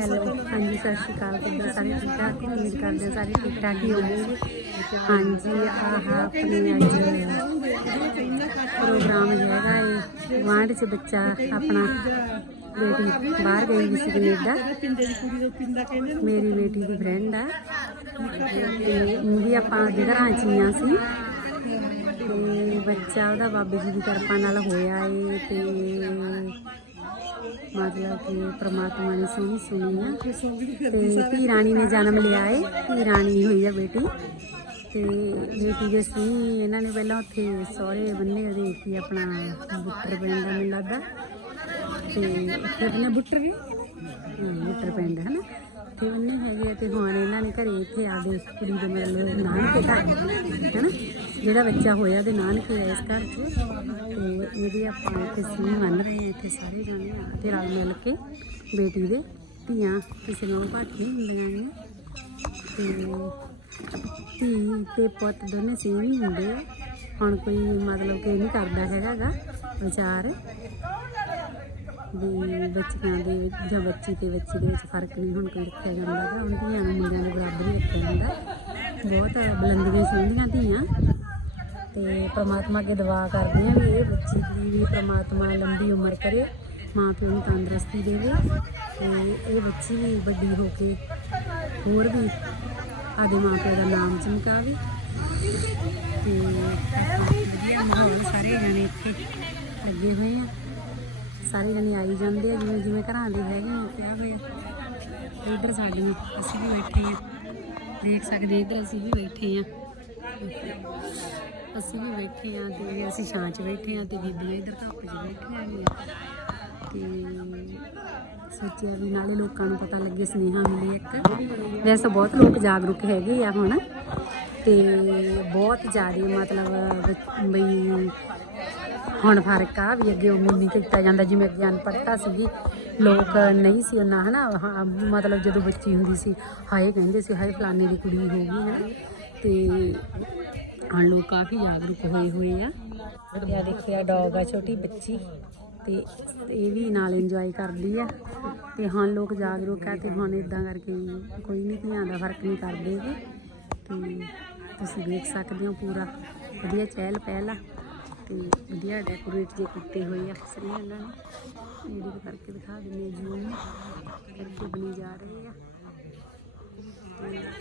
Hello, ਹਾਂਜੀ, ਸਤਿ ਸ਼੍ਰੀ ਅਕਾਲ ਕਿੱਦਾਂ? ਸਾਰੇ ਠੀਕ ਠਾਕ? ਉਮੀਦ ਕਰਦੇ ਹਾਂ ਸਾਰੇ ਠੀਕ ਠਾਕ ਹੀ ਹੋਣਗੇ ਹਾਂਜੀ, ਆਹ ਆਪਣੇ ਅੱਜ ਪ੍ਰੋਗਰਾਮ ਹੈਗਾ ਏ ਗੁਆਂਢ 'ਚ ਬੱਚਾ ਆਪਣਾ ਬੇਟੀ ਬਾਹਰ ਗਈ ਵੀ ਸੀ ਕੈਨੇਡਾ। ਮੇਰੀ ਬੇਟੀ ਦੀ ਫਰੈਂਡ ਆ। ਤੇ ਉਹ ਵੀ ਆਪਾਂ ਦੇ ਘਰਾਂ 'ਚ ਹੀ ਆ ਸੀ ਤੇ ਬੱਚਾ ਉਹਦਾ ਬਾਬੇ ਜੀ ਦੀ ਕਿਰਪਾ ਨਾਲ ਹੋਇਆ ਏ ਤੇ ਮਤਲਬ ਕਿ ਪ੍ਰਮਾਤਮਾ ਨੇ ਸੋਹਣੀ ਸੁਣੀ ਆ। ਤੇ ਧੀ ਰਾਣੀ ਨੇ ਜਨਮ ਲਿਆ ਏ, ਧੀ ਰਾਣੀ ਹੋਈ ਆ ਬੇਟੀ। ਤੇ ਬੇਟੀ ਦੇ ਸੀ, ਇਹਨਾਂ ਨੇ ਪਹਿਲਾਂ ਉੱਥੇ ਸਹੁਰੇ ਬੰਨੇ, ਉਹਦੇ ਕੀ ਆਪਣਾ ਬੁੱਟਰ ਪਿੰਡ ਦਾ ਮੈਨੂੰ ਲੱਗਦਾ। ਤੇ ਉੱਥੇ ਬੰਨੇ ਬੁੱਟਰ ਵੀ ਬੁੱਟਰ ਪਿੰਡ ਹੈ ਨਾ ਤੇ ਉਹਨੇ ਹੈਗੇ ਆ ਤੇ ਹੁਣ ਇਹਨਾਂ ਨੇ ਘਰੇ ਇੱਥੇ ਆ ਗਏ ਕੁੜੀ ਦੇ ਮਤਲਬ ਨਾਨਕੇ ਘਰ ਹੈ ਜਿਹੜਾ ਬੱਚਾ ਹੋਇਆ ਦੇ ਨਾਨਕੇ ਆ ਇਸ ਘਰ 'ਚ। ਤੇ ਇਹਦੇ ਆਪਾਂ ਇੱਥੇ ਸੀ ਮੰਨ ਰਹੇ ਆ, ਇੱਥੇ ਸਾਰੇ ਜਾਣੇ ਆ ਤੇ ਰਲ ਮਿਲ ਕੇ ਬੇਟੀ ਦੇ ਧੀਆਂ ਕਿਸੇ ਨੂੰ ਘੱਟ ਨਹੀਂ ਹੁੰਦੀਆਂ ਨੇ ਤੇ ਧੀ ਤੇ ਪੁੱਤ ਦੋਨੇ ਸੇਮ ਹੀ ਹੁੰਦੇ ਆ। ਹੁਣ ਕੋਈ ਮਤਲਬ ਕਿ ਨਹੀਂ ਕਰਦਾ ਹੈਗਾ ਗਾ ਵਿਚਾਰ। ਵੀ ਬੱਚਿਆਂ ਦੇ ਜਾਂ ਬੱਚੀ ਤੇ ਬੱਚੀ ਦੇ ਵਿੱਚ ਫ਼ਰਕ ਨਹੀਂ ਹੁਣ ਕੋਈ ਰੱਖਿਆ ਜਾਂਦਾ ਗਾ ਹੁਣ ਧੀਆਂ ਨੂੰ ਮੁੰਡਿਆਂ ਦੇ ਬਰਾਬਰ ਹੀ ਰੱਖਿਆ ਜਾਂਦਾ ਬਹੁਤ ਬੁਲੰਦੀਆਂ ਛੂੰਦੀਆਂ ਧੀਆਂ। ਤੇ ਪ੍ਰਮਾਤਮਾ ਅੱਗੇ ਦੁਆ ਕਰਦੇ ਆ ਵੀ ਇਹ ਬੱਚੀ ਦੀ ਵੀ ਪ੍ਰਮਾਤਮਾ ਲੰਬੀ ਉਮਰ ਕਰੇ ਮਾਂ ਪਿਓ ਨੂੰ ਤੰਦਰੁਸਤੀ ਦੇਵੇ ਤੇ ਇਹ ਬੱਚੀ ਵੀ ਵੱਡੀ ਹੋ ਕੇ ਹੋਰ ਵੀ ਆਦੇ ਮਾਂ ਪਿਓ ਦਾ ਨਾਮ ਚਮਕਾਵੇ। ਤੇ ਵਧੀਆ ਮਾਹੌਲ ਸਾਰੇ ਜਣੇ ਇੱਥੇ ਲੱਗੇ ਹੋਏ ਆ। ਸਾਰੇ ਜਣੇ ਆਈ ਜਾਂਦੇ ਆ, ਜਿਵੇਂ ਜਿਵੇਂ ਘਰਾਂ ਦੇ ਹੈਗੇ ਆ ਕਿਹਾ ਹੋਇਆ ਇੱਧਰ ਸਾਡੀਆਂ ਅਸੀਂ ਵੀ ਬੈਠੇ ਆ। ਦੇਖ ਸਕਦੇ ਇੱਧਰ ਅਸੀਂ ਵੀ ਬੈਠੇ ਆ। ਅਸੀਂ ਵੀ ਬੈਠੇ ਆ ਤੇ ਅਸੀਂ ਛਾਂ 'ਚ ਬੈਠੇ ਆ ਤੇ ਬੀਬੀਆਂ ਇੱਧਰ ਧੁੱਪ 'ਚ ਬੈਠੀਆਂ ਨੇ ਤੇ ਸੋਚਿਆ ਵੀ ਨਾਲੇ ਲੋਕਾਂ ਨੂੰ ਪਤਾ ਲੱਗੇ, ਸੁਨੇਹਾ ਮਿਲੇ ਇੱਕ। ਵੈਸੇ ਬਹੁਤ ਲੋਕ ਜਾਗਰੂਕ ਹੈਗੇ ਆ ਹੁਣ। ਤੇ ਬਹੁਤ ਜ਼ਿਆਦਾ ਮਤਲਬ, ਬਈ ਹੁਣ ਫ਼ਰਕ ਆ ਵੀ ਅੱਗੇ ਉਮੀਦ ਨਹੀਂ ਕੀਤਾ ਜਾਂਦਾ ਜਿਵੇਂ ਅੱਗੇ ਅਨਪੜ੍ਹਤਾ ਸੀਗੀ ਲੋਕ ਨਹੀਂ ਸੀ ਉਹਨਾਂ ਹਨਾ ਹਾਂ, ਮਤਲਬ ਜਦੋਂ ਬੱਚੀ ਹੁੰਦੀ ਸੀ ਹਾਏ ਕਹਿੰਦੇ ਸੀ ਹਾਏ ਫਲਾਣੇ ਦੀ ਕੁੜੀ ਹੋ ਗਈ ਹਨਾ ਤੇ ਹੁਣ ਲੋਕ ਕਾਫੀ ਜਾਗਰੂਕ ਹੋਏ ਹੋਏ ਆ। ਤੇ ਦੇਖਿਆ ਡੌਗ ਆ ਛੋਟੀ ਬੱਚੀ ਤੇ ਇਹ ਵੀ ਨਾਲ ਇੰਜੋਏ ਕਰਦੀ ਆ ਤੇ ਹੁਣ ਲੋਕ ਜਾਗਰੂਕ ਆ ਤੇ ਹੁਣ ਇਦਾਂ ਕਰਕੇ ਕੋਈ ਨਹੀਂ ਧੀਆਂ ਦਾ ਫ਼ਰਕ ਨਹੀਂ ਕਰਦੇ ਗੇ ਤੇ ਤੁਸੀਂ ਦੇਖ ਸਕਦੇ ਹੋ ਪੂਰਾ ਵਧੀਆ ਚਹਿਲ ਪਹਿਲ ਆ। ਤੇ ਵਧੀਆ ਡੈਕੋਰੇਟ ਜੇ ਕੀਤੇ ਹੋਏ ਆ ਸਰੀ ਇਹਨਾਂ ਨੇ। ਇਹਦੇ ਕਰਕੇ ਦਿਖਾ ਦਿੰਦੇ ਆ ਜੀ ਉਹਨੂੰ। ਕਰਕੇ ਬਣੀ ਜਾ ਰਹੀ ਆ।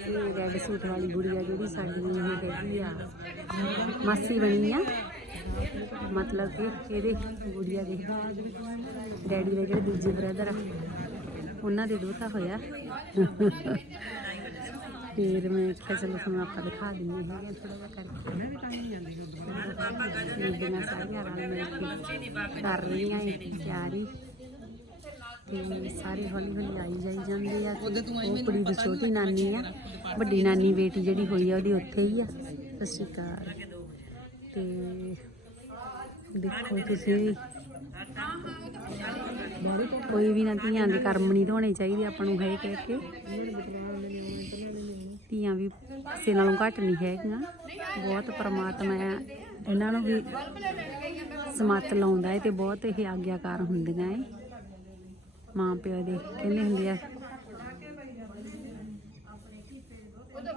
ਇਹ ਰੈਡ ਸੂਟ ਵਾਲੀ ਗੁੜੀਆ ਜਿਹੜੀ ਸਾਡੀ ਇਹ ਹੈਗੀ ਆ, ਮਾਸੀ ਬਣੀ ਆ। ਮਤਲਬ ਕਿ ਇਹਦੇ ਗੁੜੀਆ ਦੇ ਡੈਡੀ ਦੇ ਜਿਹੜੇ ਦੂਜੇ ਬ੍ਰਦਰ ਆ। ਉਹਨਾਂ ਦੇ ਦੋਤਾ ਹੋਇਆ। ਫਿਰ ਮੈਂ ਕਿਹਾ ਚਲੋ ਤੁਹਾਨੂੰ ਆਪਾਂ ਦਿਖਾ ਦਿੰਦੇ ਹੈਗੇ ਥੋੜਾ ਜਿਹਾ ਕਰਕੇ। ਮੈਂ ਵੀ ਤਾਂ ਨਹੀਂ ਜਾਂਦੀ ਬੀਬੀਆਂ ਸਾਰੀਆਂ ਰਲ ਮਿਲ ਕੇ ਕਰ ਰਹੀਆਂ ਏ ਤਿਆਰੀ। ਤੇ ਸਾਰੇ ਹੌਲੀ ਹੌਲੀ ਆਈ ਜਾਈ ਜਾਂਦੇ ਆ। ਤੇ ਉਹ ਕੁੜੀ ਦੀ ਛੋਟੀ ਨਾਨੀ ਆ ਵੱਡੀ ਨਾਨੀ ਬੇਟੀ ਜਿਹੜੀ ਹੋਈ ਆ ਉਹਦੀ ਉੱਥੇ ਹੀ ਆ। ਸਤਿ ਸ਼੍ਰੀ ਅਕਾਲ। ਤੇ ਦੇਖੋ ਤੁਸੀਂ ਵੀ। ਕੋਈ ਵੀ ਨਾ ਧੀਆਂ ਦੇ ਕਰਮ ਨਹੀਂ ਧੋਣੇ ਚਾਹੀਦੇ ਆਪਾਂ ਨੂੰ ਹੈ ਕਹਿ ਕੇ। ਧੀਆਂ ਵੀ ਕਿਸੇ ਨਾਲੋਂ ਘੱਟ ਨਹੀਂ ਹੈਗੀਆਂ। ਬਹੁਤ ਪਰਮਾਤਮਾ ਇਹਨਾਂ ਨੂੰ ਵੀ ਸਮੱਤ ਲਾਉਂਦਾ ਹੈ ਤੇ ਬਹੁਤ ਇਹ ਆਗਿਆਕਾਰ ਹੁੰਦੀਆਂ ਹੈ। ਮਾਂ ਪਿਓ ਦੇ ਕਹਿੰਦੇ ਹੁੰਦੇ ਆ।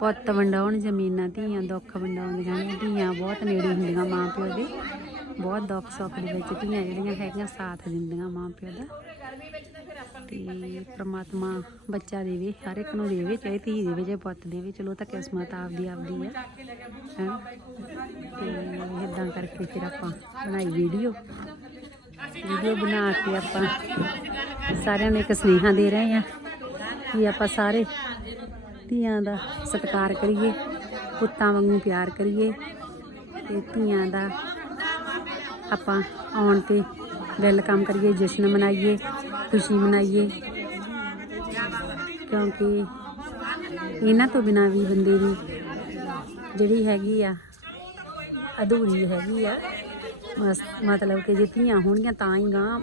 ਪੁੱਤ ਵੰਡਾਉਣ ਜ਼ਮੀਨਾਂ ਧੀਆਂ, ਦੁੱਖ ਵੰਡਾਉਂਦੀਆਂ ਨੇ ਧੀਆਂ, ਬਹੁਤ ਨੇੜੇ ਹੁੰਦੀਆਂ ਮਾਂ ਪਿਓ ਦੇ। ਬਹੁਤ ਦੁੱਖ ਸੁੱਖ ਦੇ ਵਿੱਚ ਧੀਆਂ ਜਿਹੜੀਆਂ ਹੈਗੀਆਂ ਸਾਥ ਦਿੰਦੀਆਂ ਮਾਂ ਪਿਓ ਦਾ। ਤੇ ਪ੍ਰਮਾਤਮਾ ਬੱਚਾ ਦੇਵੇ, ਹਰ ਇੱਕ ਨੂੰ ਦੇਵੇ, ਚਾਹੇ ਧੀ ਦੇਵੇ, ਚਾਹੇ ਪੁੱਤ ਦੇਵੇ, ਚਲੋ ਤਾਂ ਕਿਸਮਤ ਆਪਦੀ ਆਪਦੀ ਹੈ ਹੈਂ। ਤੇ ਇਦਾਂ ਕਰਕੇ ਫਿਰ ਆਪਾਂ ਬਣਾਈ ਵੀਡੀਓ। ਵੀਡੀਓ ਬਣਾ ਕੇ ਆਪਾਂ ਸਾਰਿਆਂ ਨੂੰ ਇੱਕ ਸੁਨੇਹਾ ਦੇ ਰਹੇ ਆ ਕਿ ਆਪਾਂ ਸਾਰੇ ਧੀਆਂ ਦਾ ਸਤਿਕਾਰ ਕਰੀਏ, ਪੁੱਤਾਂ ਵਾਂਗੂ ਪਿਆਰ ਕਰੀਏ ਤੇ ਧੀਆਂ ਦਾ ਆਪਾਂ ਆਉਣ ਤੇ ਵੈਲਕਮ ਕਰੀਏ, ਜਸ਼ਨ ਮਨਾਈਏ, ਖੁਸ਼ੀ ਮਨਾਈਏ। ਕਿਉਂਕਿ ਇਹਨਾਂ ਤੋਂ ਬਿਨਾ ਵੀ ਬੰਦੇ ਦੀ ਜਿਹੜੀ ਹੈਗੀ ਆ, ਅਧੂਰੀ ਹੈਗੀ ਆ, ਮਸ- ਮਤਲਬ ਕਿ ਜੇ ਧੀਆਂ ਹੋਣਗੀਆਂ ਤਾਂ ਹੀ ਗਾਂ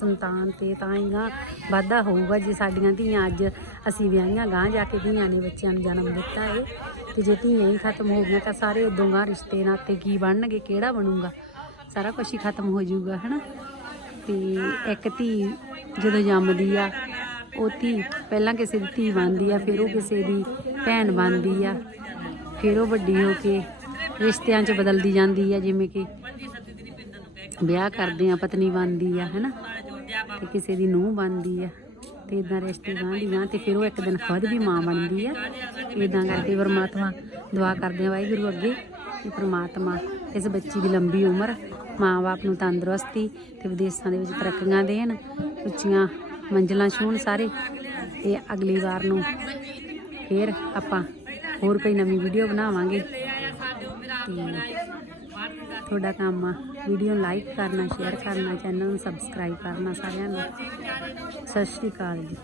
ਸੰਤਾਨ ਤੇ ਤਾਂ ਹੀ ਗਾਂ ਵਾਧਾ ਹੋਊਗਾ। ਜੇ ਸਾਡੀਆਂ ਧੀਆਂ ਅੱਜ ਅਸੀਂ ਵਿਆਹੀਆਂ ਗਾਂ ਜਾ ਕੇ ਧੀਆਂ ਨੇ ਬੱਚਿਆਂ ਨੂੰ ਜਨਮ ਦਿੱਤਾ ਏ, ਤੇ ਜੇ ਧੀਆਂ ਹੀ ਖਤਮ ਹੋ ਗਈਆਂ ਤਾਂ ਸਾਰੇ ਉਦੋਂ ਗਾਂ ਰਿਸ਼ਤੇ ਨਾਤੇ ਕੀ ਬਣਨਗੇ, ਕਿਹੜਾ ਬਣੂਗਾ? ਸਾਰਾ ਕੁਝ ਹੀ ਖਤਮ ਹੋ ਜਾਊਗਾ, ਹਨਾ? ਤੇ ਇੱਕ ਧੀ ਜਦੋਂ ਜੰਮਦੀ ਆ, ਉਹ ਧੀ ਪਹਿਲਾਂ ਕਿਸੇ ਦੀ ਧੀ ਬਣਦੀ ਆ, ਫਿਰ ਉਹ ਕਿਸੇ ਦੀ ਭੈਣ ਬਣਦੀ ਆ। ਫਿਰ ਉਹ ਵੱਡੀ ਹੋ ਕੇ ਰਿਸ਼ਤਿਆਂ 'ਚ ਬਦਲਦੀ ਜਾਂਦੀ ਆ, ਜਿਵੇਂ ਕਿ ਵਿਆਹ ਕਰਦੇ ਆ, ਪਤਨੀ ਬਣਦੀ ਆ, ਹੈਨਾ? ਤੇ ਕਿਸੇ ਦੀ ਨੂੰਹ ਬਣਦੀ ਆ, ਤੇ ਇਦਾਂ ਰਿਸ਼ਤੇ ਗਾਂਢੀ ਗਾਂ ਤੇ ਫਿਰ ਉਹ ਇੱਕ ਦਿਨ ਖੁਦ ਵੀ ਮਾਂ ਬਣਦੀ ਆ। ਇਦਾਂ ਕਰਕੇ ਪਰਮਾਤਮਾ ਦੁਆ ਕਰਦੇ ਆ, ਵਾਹਿਗੁਰੂ ਅੱਗੇ ਕਿ ਪਰਮਾਤਮਾ ਇਸ ਬੱਚੀ ਦੀ ਲੰਬੀ ਉਮਰ ਮਾਂ-ਬਾਪ ਨੂੰ ਤੰਦਰੁਸਤੀ ਤੇ ਵਿਦੇਸ਼ਾਂ ਦੇ ਵਿੱਚ ਤਰੱਕੀਆਂ ਦੇਣ, ਉੱਚੀਆਂ ਮੰਜ਼ਲਾਂ ਛੂਹਣ ਸਾਰੇ। ਤੇ ਅਗਲੀ ਵਾਰ ਨੂੰ ਫਿਰ ਆਪਾਂ ਹੋਰ ਕੋਈ ਨਵੀਂ ਵੀਡੀਓ ਬਣਾਵਾਂਗੇ। ਤੇ ਤੁਹਾਡਾ ਕੰਮ ਆ ਵੀਡੀਓ ਨੂੰ ਲਾਈਕ ਕਰਨਾ ਸ਼ੇਅਰ ਕਰਨਾ ਚੈਨਲ ਨੂੰ ਸਬਸਕ੍ਰਾਈਬ ਕਰਨਾ ਸਾਰਿਆਂ ਨੂੰ। ਸਤਿ ਸ਼੍ਰੀ ਅਕਾਲ ਜੀ।